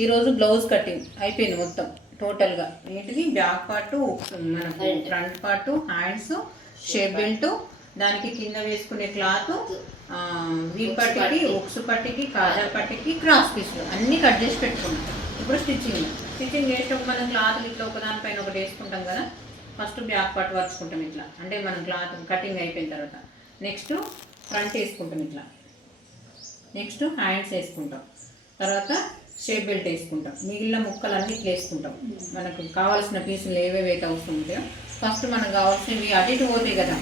ఈరోజు blouse cutting అయిపోయింది మొత్తం టోటల్గా. ఏంటిది బ్యాక్ పార్ట్, మనకు front part, hands, shape belt, దానికి కింద వేసుకునే క్లాత్, వీల్ పట్టికి, ఉక్స్ పట్టికి, కాజా పట్టికి, క్రాస్ పీస్లు అన్నీ కట్ చేసి పెట్టుకున్నాం. ఇప్పుడు స్టిచ్చింగ్ చేసేటప్పుడు మనం క్లాత్లు ఇట్లా ఒకదానిపైన ఒకటి వేసుకుంటాం కదా. ఫస్ట్ బ్యాక్ పార్ట్ వరుచుకుంటాం ఇట్లా, అంటే మనం క్లాత్ కటింగ్ అయిపోయిన తర్వాత. నెక్స్ట్ ఫ్రంట్ వేసుకుంటాం ఇట్లా, నెక్స్ట్ హ్యాండ్స్ వేసుకుంటాం, తర్వాత షేప్ బెల్ట్ వేసుకుంటాం, మిగిలిన ముక్కలన్నీ ఇట్లా వేసుకుంటాం. మనకు కావాల్సిన పీసులు ఏవేవైతే అవసరం ఉంటాయో ఫస్ట్ మనకు కావాల్సినవి అటు ఇటు పోతాయి కదా.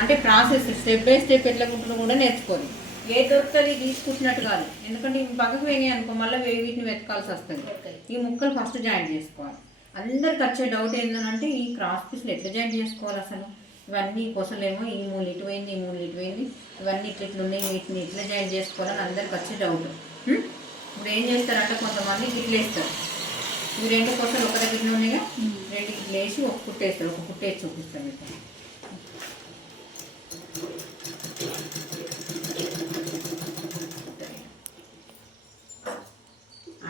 అంటే ప్రాసెస్ స్టెప్ బై స్టెప్ ఎట్లా కుట్టడం కూడా నేర్చుకోవాలి. ఏ దొరుకుతుంది తీసుకుంటున్నట్టు కాదు, ఎందుకంటే ఇవి పక్కకు పోయినాయి అనుకో మళ్ళీ వీటిని వెతకాల్సి వస్తుంది. ఈ ముక్కలు ఫస్ట్ జాయింట్ చేసుకోవాలి. అందరికి వచ్చే డౌట్ ఏంటంటే ఈ క్రాస్ పీస్లు ఎట్లా జాయింట్ చేసుకోవాలి అసలు. ఇవన్నీ కొసలేమో ఈ మూలు ఇటు పోయింది, ఈ మూలు ఇటు పోయింది, ఇవన్నీ ఇట్లా ఉన్నాయి, వీటిని ఇట్లా జాయింట్ చేసుకోవాలని అందరికి వచ్చే డౌట్. ఇప్పుడు ఏం చేస్తారంటే కొంతమంది ఇట్లా వేస్తారు. ఇవి రెండు కొసలు ఒక దగ్గర ఉన్నాయిగా, రెండు ఇట్లా వేసి ఒక కుట్టేస్తారు. ఒక కుట్టేసి చూపిస్తాను మీకు.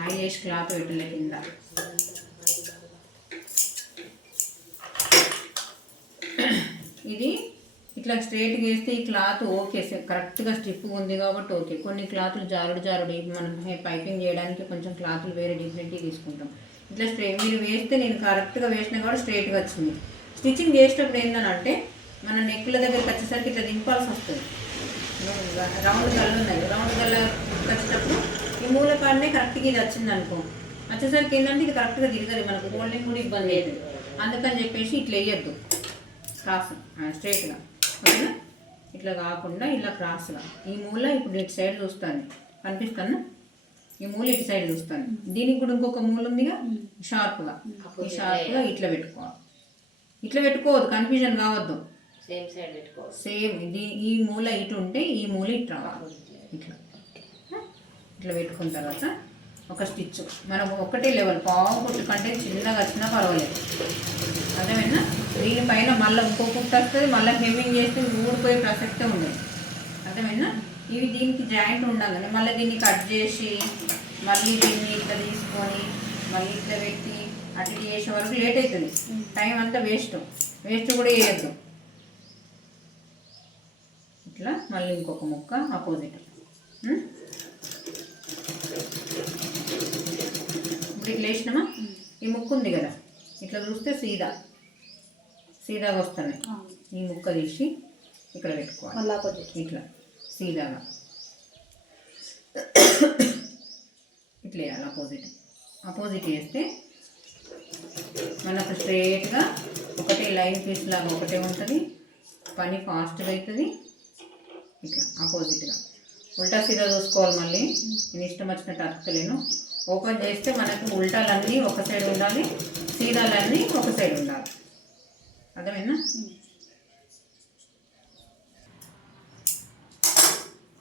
ఆయిల్ వేసి క్లాత్ పెట్టలే కింద. ఇది ఇట్లా స్ట్రైట్గా వేస్తే ఈ క్లాత్ ఓకే కరెక్ట్గా స్టిప్ ఉంది కాబట్టి ఓకే. కొన్ని క్లాతులు జారుడు మనం పైపింగ్ చేయడానికి కొంచెం క్లాతులు వేరే డిఫరెంట్గా తీసుకుంటాం. ఇట్లా మీరు వేస్తే నేను కరెక్ట్గా వేసినా కాబట్టి స్ట్రైట్గా వచ్చింది. స్టిచ్చింగ్ చేసేటప్పుడు ఏంటంటే మన నెక్కుల దగ్గరికి వచ్చేసరికి ఇట్లా దింపాల్సి వస్తుంది. రౌండ్ గల్ల ఉన్నాయి, రౌండ్ గల్ల వచ్చేటప్పుడు ఈ మూల కాడనే కరెక్ట్గా ఇది వచ్చింది అనుకో, వచ్చేసరికి ఏంటంటే ఇది కరెక్ట్గా తిరగదు, మనకు హోల్డింగ్ కూడా ఇబ్బంది లేదు. అందుకని చెప్పేసి ఇట్లా వేయద్దు క్రాస్ స్ట్రైట్గా, ఓకేనా. ఇట్లా కాకుండా ఇలా క్రాస్గా ఈ మూల ఇప్పుడు ఇటు సైడ్ చూస్తాను, కనిపిస్తాను. ఈ మూల ఇటు సైడ్ చూస్తాను. దీనికి కూడా ఇంకొక మూల ఉందిగా షార్ప్గా, ఈ షార్ప్గా ఇట్లా పెట్టుకోవాలి. ఇట్లా పెట్టుకోవద్దు, కన్ఫ్యూజన్ కావద్దు. సేమ్ సైడ్ పెట్టుకోవాలి. సేమ్ ఇది ఈ మూల ఇటు ఉంటే ఈ మూల ఇటు రావాలి. ఇట్లా ఇట్లా పెట్టుకున్న తర్వాత ఒక స్టిచ్ మనం ఒకటే లెవెల్ పావు కుట్టు కంటే చిన్నగా వచ్చినా పర్వాలేదు, అర్థమైనా. దీనిపైన మళ్ళీ ఇంకో కుట్టు వస్తుంది, మళ్ళీ హెవింగ్ చేస్తే ఊడిపోయే ప్రసక్తే ఉండదు, అర్థమైనా. ఇవి దీనికి జాయింట్ ఉండాలని మళ్ళీ దీన్ని కట్ చేసి మళ్ళీ దీన్ని ఇట్లా తీసుకొని మళ్ళీ ఇట్లా పెట్టి అటు చేసే వరకు లేట్ అవుతుంది. టైం అంతా వేస్ట్ కూడా వేయద్దు. ఇట్లా మళ్ళీ ఇంకొక ముక్క ఆపోజిట్. ఇప్పుడు ఇట్లా వేసినామా, ఈ ముక్క ఉంది కదా ఇట్లా చూస్తే సీదాగా వస్తున్నాయి. ఈ ముక్క తీసి ఇక్కడ పెట్టుకోవాలి. ఇట్లా సీదాగా ఇట్లా వేయాలి. ఆపోజిట్ వేస్తే మనకు స్ట్రైట్గా ఒకటే లైన్ పీస్ లాగా ఒకటే ఉంటుంది, పని ఫాస్ట్గా అవుతుంది. ఇట్లా ఆపోజిట్గా ఉల్టా సీదా చూసుకోవాలి. మళ్ళీ నేను ఇష్టం వచ్చినట్టు అర్థలేను. ఓపెన్ చేస్తే మనకు ఉల్టాలన్నీ ఒక సైడ్ ఉండాలి, సీదాలన్నీ ఒక సైడ్ ఉండాలి, అర్థమైనా.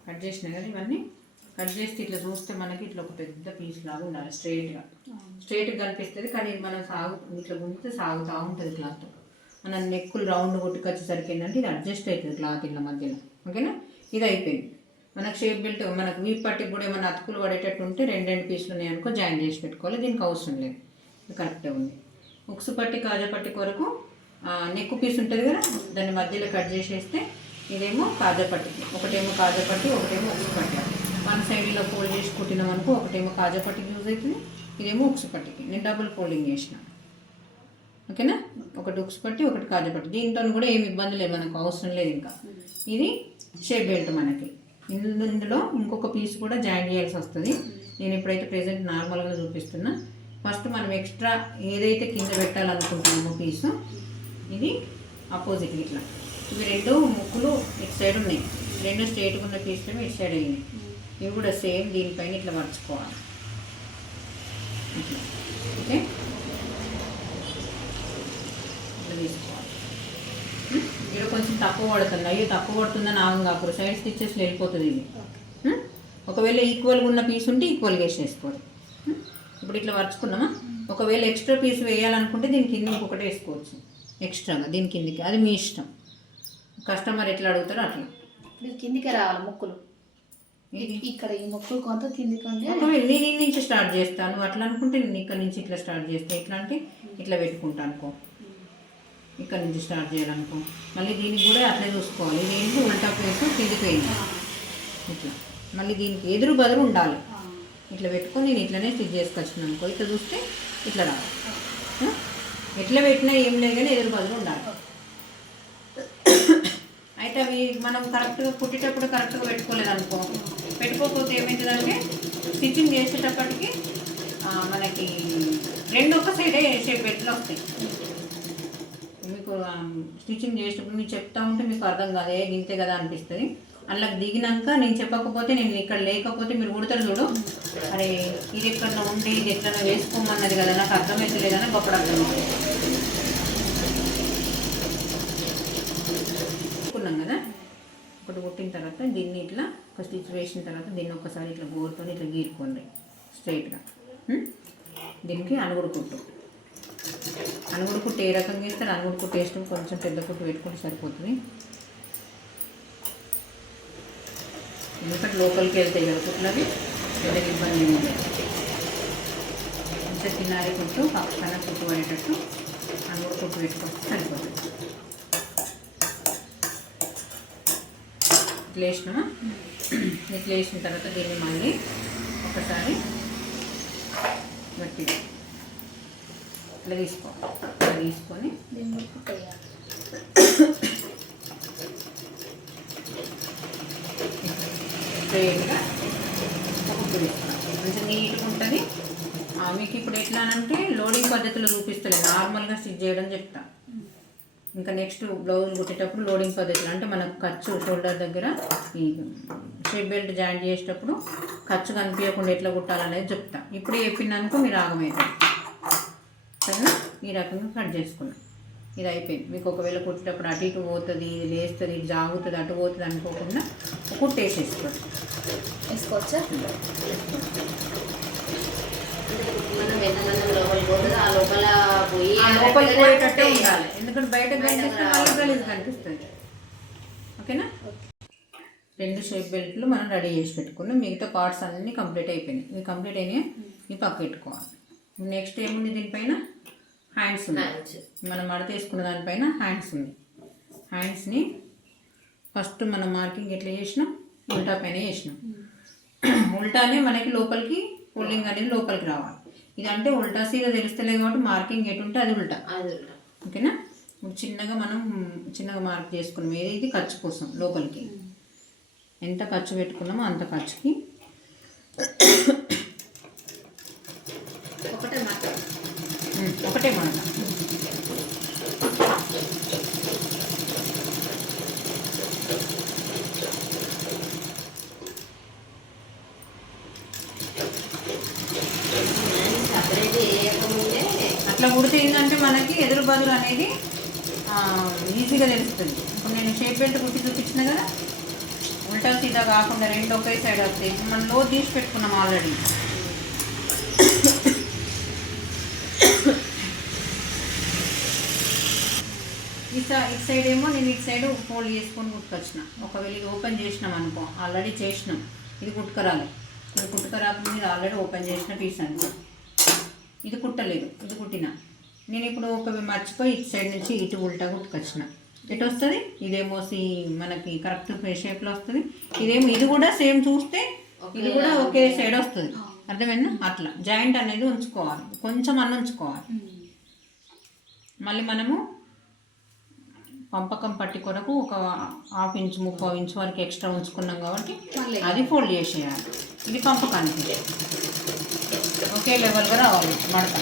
కట్ చేసినా కదా ఇవన్నీ. కట్ చేస్తే ఇట్లా చూస్తే మనకి ఇట్లా ఒక పెద్ద పీస్ లాగా ఉండాలి, స్ట్రైట్గా కనిపిస్తుంది. కానీ మనం ఇట్లా గుంజితే సాగుతూ ఉంటుంది క్లాత్. మన నెక్కులు రౌండ్ కొట్టుకొచ్చేసరికి ఏంటంటే ఇది అడ్జస్ట్ అవుతుంది క్లాత్ ఇళ్ళ మధ్యలో, ఓకేనా. ఇది అయిపోయింది. మనకు షేప్ బెల్ట్ మనకు వీప్ పట్టికి కూడా ఏమైనా అతుకులు పడేటట్టు ఉంటే రెండు పీసులు ఉన్నాయనుకో జాయిన్ చేసి పెట్టుకోవాలి. దీనికి అవసరం లేదు, ఇది కరెక్ట్గా ఉంది. ఉక్సు పట్టి కాజా పట్టి కొరకు నెక్కు పీస్ ఉంటుంది కదా, దాన్ని మధ్యలో కట్ చేసేస్తే ఇదేమో కాజా పట్టికి, ఒకటేమో కాజా పట్టి, ఒకటేమో ఉక్సు పట్టి. వన్ సైడ్ ఇలా ఫోల్డ్ చేసి కుట్టినాం అనుకో ఒకటేమో కాజా పట్టికి యూజ్ అవుతుంది, ఇదేమో ఉక్సు పట్టికి. నేను డబుల్ ఫోల్డింగ్ చేసిన, ఓకేనా. ఒకటి ఉక్సు పట్టి, ఒకటి కాజా పట్టి. దీంతో కూడా ఏమి ఇబ్బంది లేదు, మనకు అవసరం లేదు ఇంకా. ఇది షేప్ బెల్ట్ మనకి. ఇందులో ఇంకొక పీస్ కూడా జాయిన్ చేయాల్సి వస్తుంది. నేను ఇప్పుడైతే ప్రెజెంట్ నార్మల్గా చూపిస్తున్నా. ఫస్ట్ మనం ఎక్స్ట్రా ఏదైతే కింద పెట్టాలనుకుంటున్నామో పీసు, ఇది ఆపోజిట్ ఇట్లా. ఇవి రెండు ముక్కులు ఇటు సైడ్ ఉన్నాయి, రెండు స్ట్రైట్గా ఉన్న పీసులు ఇటు సైడ్ అయినాయి. ఇవి కూడా సేమ్ దీనిపైన ఇట్లా మర్చుకోవాలి, ఇట్లా, ఓకే. ఇట్లా తీసుకోవాలి. ఇక్కడ కొంచెం తక్కువ పడుతుంది, అయ్యో తక్కువ పడుతుందని ఆగం కాకూడదు, సైడ్ స్టిచ్చెస్లో వెళ్ళిపోతుంది ఇది. ఒకవేళ ఈక్వల్గా ఉన్న పీస్ ఉంటే ఈక్వల్గా వేసేసుకోవాలి. ఇప్పుడు ఇట్లా వరుచుకున్నామా, ఒకవేళ ఎక్స్ట్రా పీస్ వేయాలనుకుంటే దీని కింద ఇంకొకటి వేసుకోవచ్చు ఎక్స్ట్రాగా, దీని కిందికి. అది మీ ఇష్టం, కస్టమర్ ఎట్లా అడుగుతారో అట్లా. కిందికి రావాలి ముక్కులు. ఇక్కడ ఈ మొక్కలు కొంత కిందికి ఉంటే ఒకవేళ నేను ఈ నుంచి స్టార్ట్ చేస్తాను అట్లా అనుకుంటే నేను ఇక్కడ నుంచి ఇట్లా స్టార్ట్ చేస్తే ఎట్లా అంటే ఇట్లా పెట్టుకుంటాను అనుకో, ఇక్కడ నుంచి స్టార్ట్ చేయాలనుకో, మళ్ళీ దీనికి కూడా అట్లే చూసుకోవాలి. దీనికి ఉల్టా ప్లేస్ కిందికి వేయండి ఇట్లా, మళ్ళీ దీనికి ఎదురు బదులు ఉండాలి. ఇట్లా పెట్టుకొని నేను ఇట్లనే స్టిచ్ చేసుకొచ్చిన అనుకో, ఇట్లా చూస్తే ఇట్లా రావాలి. ఎట్లా పెట్టినా ఏం లేదు కానీ ఎదురు బదులు ఉండాలి. అయితే అవి మనం కరెక్ట్గా కుట్టేటప్పుడు కరెక్ట్గా పెట్టుకోలేదు అనుకో, పెట్టుకోకపోతే ఏమవుతుందంటే స్టిచ్చింగ్ చేసేటప్పటికి మనకి రెండు ఒక సైడే షేప్ ఎట్లా వస్తాయి. మీకు స్టిచ్చింగ్ చేసేటప్పుడు మీరు చెప్తా ఉంటే మీకు అర్థం కాదు, ఏ గింతే కదా అనిపిస్తుంది. అలా దిగినాక నేను చెప్పకపోతే, నేను ఇక్కడ లేకపోతే మీరు కుడతారు చూడు, అరే ఇది ఎక్కడ ఉండి ఇది ఎట్లా వేసుకోమన్నది కదా నాకు అర్థమైతే లేదని గొప్ప అర్థమవుతుంది. కున్నాం కదా, ఒకటి కుట్టిన తర్వాత దీన్ని ఇట్లా ఒక స్టిచ్ వేసిన తర్వాత దీన్ని ఒకసారి ఇట్లా గోరుతో ఇట్లా గీరుకోండి స్ట్రైట్గా. దీనికి అనుగుడు కుట్టు, అనుగుడు కుట్టు ఏ రకంగా ఇస్తారు, అనుగుడు కుట్టు వేసిన కొంచెం పెద్ద కుట్టు పెట్టుకుంటే సరిపోతుంది. ఎందుకంటే లోపలికి వెళ్తాయి కదా కుట్లవి, పెద్ద ఇబ్బంది ఏమి ఉండదు. కొంచెం తిన్నారి కుట్టు పక్కన కుట్టు పడేటట్టు అనుగుడు కుట్టు పెట్టుకుంటే సరిపోతుంది. ఇట్లా వేసినామా, ఇట్లా వేసిన తర్వాత దీన్ని మళ్ళీ ఒకసారి గట్టిగా ఇట్లా తీసుకోవాలి. ఇట్లా తీసుకొని దీన్ని కుట్టేయాలి. స్ట్రైట్గా కుట్టు తీసుకోవాలి, కొంచెం నీట్గా ఉంటుంది. మీకు ఇప్పుడు ఎట్లా అంటే లోడింగ్ పద్ధతిలో చూపిస్తలేదు, నార్మల్గా స్టిచ్ చేయడం చెప్తా. ఇంకా నెక్స్ట్ బ్లౌజ్ కుట్టేటప్పుడు లోడింగ్ పద్ధతిలో అంటే మనకు ఖర్చు షోల్డర్ దగ్గర ఈ షేప్ బెల్ట్ జాయింట్ చేసేటప్పుడు ఖర్చు కనిపించకుండా ఎట్లా కుట్టాలనేది చెప్తా. ఇప్పుడు చెప్పినానుకో మీరు ఆగమవుతుంది. సరేనా, ఈ రకంగా కట్ చేసుకున్నాం. ఇది అయిపోయింది. మీకు ఒకవేళ కుట్టేటప్పుడు అటు ఇటు పోతుంది, ఇది లేస్తుంది, ఇది జాగుతుంది, అటు పోతుంది అనుకోకుండా కుట్టు వేసేసుకోండి. వేసుకోవచ్చా? లోపలికి పోయేటట్టే ఉండాలి, ఎందుకంటే బయట గలీజ్ కనిపిస్తుంది. ఓకేనా, రెండు షేప్ బెల్ట్లు మనం రెడీ చేసి పెట్టుకున్నాం. మిగతా పార్ట్స్ అన్నీ కంప్లీట్ అయిపోయినాయి. ఇవి కంప్లీట్ అయినాయి, ఇవి పక్క పెట్టుకోవాలి. నెక్స్ట్ ఏముంది, దీనిపైన హ్యాండ్స్ ఉన్నాయి. మనం మడత వేసుకున్న దానిపైన హ్యాండ్స్ ఉంది. హ్యాండ్స్ని ఫస్ట్ మనం మార్కింగ్ ఎట్లా చేసినాం, ఉల్టా పైన చేసినాం. ఉల్టానే మనకి లోపలికి ఫోల్డింగ్ అనేది లోపలికి రావాలి. ఇదంటే ఉల్టా సీదా తెలుస్తలేదు కాబట్టి మార్కింగ్ ఎటు ఉంటే అది ఉల్టా. ఓకేనా, చిన్నగా మనం చిన్నగా మార్క్ చేసుకున్నాం. ఇది ఖర్చు కోసం లోపలికి ఎంత ఖర్చు పెట్టుకున్నామో అంత ఖర్చుకి ఒకటే మాట. అట్లా కుడితే ఏంటంటే మనకి ఎదురు బదులు అనేది ఈజీగా తెలుస్తుంది. ఇప్పుడు నేను షేప్ బెల్ట్ కుట్టి చూపించిన కదా, ఉల్టా సీదా కాకుండా రెండు ఒకే సైడ్ వస్తాయి. మనం లో తీసి పెట్టుకున్నాం ఆల్రెడీ. ఇటు సైడ్ ఏమో నేను ఇటు సైడ్ ఫోల్డ్ చేసుకొని కుట్టుకొచ్చిన. ఒకవేళ ఇది ఓపెన్ చేసినాం అనుకో, ఆల్రెడీ చేసినాం, ఇది కుట్టుకరాలి. ఇది కుట్టుకరాకుండా ఇది ఆల్రెడీ ఓపెన్ చేసిన పీస్ అనుకో, ఇది కుట్టలేదు, ఇది కుట్టిన. నేను ఇప్పుడు ఒక మర్చిపోయి ఇటు సైడ్ నుంచి ఇటు ఉల్టా కుట్టుకొచ్చిన. ఎటు వస్తుంది, ఇదేమో మనకి కరెక్ట్ షేప్లో వస్తుంది. ఇదేమో ఇది కూడా సేమ్ చూస్తే ఇది కూడా ఒకే సైడ్ వస్తుంది. అర్థమైందా? అట్లా జాయింట్ అనేది ఉంచుకోవాలి, కొంచెం అన్న ఉంచుకోవాలి. మళ్ళీ మనము పంపకం పట్టి కొరకు ఒక 1/2 ఇంచ్ 3/4 ఇంచ్ వరకు ఎక్స్ట్రా ఉంచుకున్నాం కాబట్టి అది ఫోల్డ్ చేసేయాలి. ఇది పంపకానికి ఒకే లెవెల్గా రావాలి మడత.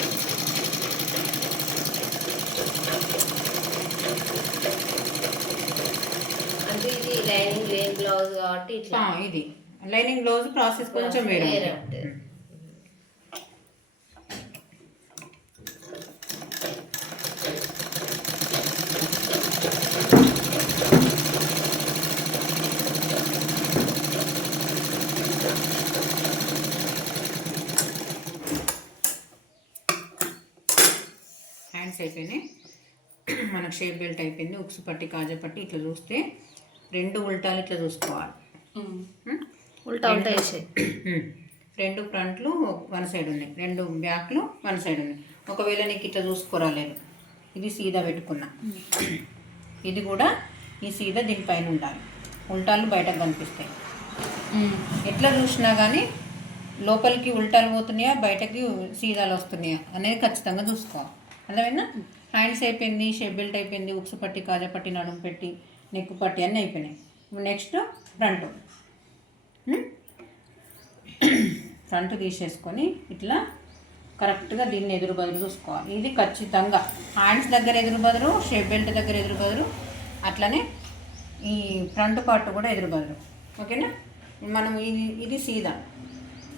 ఇది లైనింగ్ లేని బ్లౌజ్ కాబట్టి ఇది లైనింగ్ బ్లౌజ్ ప్రాసెస్ కొంచెం వేరే. హ్యాండ్స్ అయిపోయినాయి, మనకు షేప్ బెల్ట్ అయిపోయింది. ఉక్సు పట్టి కాజా పట్టి ఇట్లా చూస్తే రెండు ఉల్టాలు ఇట్లా చూసుకోవాలి. ఉల్టా ఉల్టా వేసాయి. రెండు ఫ్రంట్లు వన్ సైడ్ ఉన్నాయి, రెండు బ్యాక్లు వన్ సైడ్ ఉన్నాయి. ఒకవేళ నీకు ఇట్లా చూసుకోరాలేదు, ఇది సీదా పెట్టుకున్నా, ఇది కూడా ఈ సీదా దీనిపైన ఉండాలి. ఉల్టాలు బయటకు కనిపిస్తాయి. ఎట్లా చూసినా కానీ లోపలికి ఉల్టాలు పోతున్నాయా బయటకి సీదాలు వస్తున్నాయా అనేది ఖచ్చితంగా చూసుకోవాలి. అర్థమైనా? హ్యాండ్స్ అయిపోయింది, షేప్ బెల్ట్ అయిపోయింది, ఉక్సు పట్టి, కాజా పట్టి, నడుము పెట్టి, నెక్కు పట్టి అన్నీ అయిపోయినాయి. Next front. ఫ్రంట్ తీసేసుకొని ఇట్లా కరెక్ట్గా దీన్ని ఎదురు బదులు చూసుకోవాలి. ఇది ఖచ్చితంగా హ్యాండ్స్ దగ్గర ఎదురు బదులు, షేప్ బెల్ట్ దగ్గర ఎదురు బదులు, అట్లనే ఈ ఫ్రంట్ పార్ట్ కూడా ఎదురు బదులు. ఓకేనా? మనం ఇది సీదా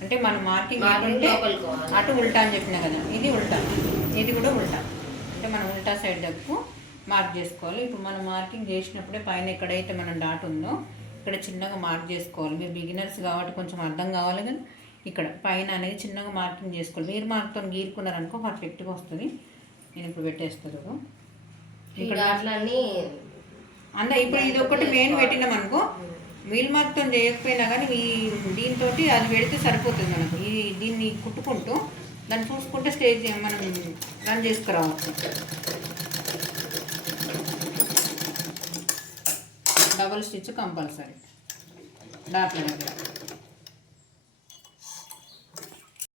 అంటే మనం మార్కింగ్ ఏంటంటే అటు ఉల్టా అని చెప్పినా కదా, ఇది ఉల్టా, ఇది కూడా ఉల్టా. అంటే మనం ఉల్టా సైడ్ దగ్గరకు మార్క్ చేసుకోవాలి. ఇప్పుడు మనం మార్కింగ్ చేసినప్పుడే పైన ఎక్కడైతే మనం డాట్ ఉందో ఇక్కడ చిన్నగా మార్క్ చేసుకోవాలి. మీరు బిగినర్స్ కాబట్టి కొంచెం అర్థం కావాలి కానీ ఇక్కడ పైన అనేది చిన్నగా మార్కింగ్ చేసుకోవాలి. మీరు మార్క్తో గీరుకున్నారనుకో పర్ఫెక్ట్గా వస్తుంది. నేను ఇప్పుడు పెట్టేస్తాను ఇక్కడ అట్లన్నీ అందా. ఇప్పుడు ఇది ఒకటి మెయిన్ పెట్టినాం అనుకో, వీల్ మార్క్తో చేయకపోయినా కానీ దీంతో అది పెడితే సరిపోతుంది మనకు. దీన్ని కుట్టుకుంటూ దాన్ని చూసుకుంటే స్టేజ్ మనం రన్ చేసుకురావచ్చు. డబల్ స్టిచ్ కంపల్సరీ డాట్ల దగ్గర.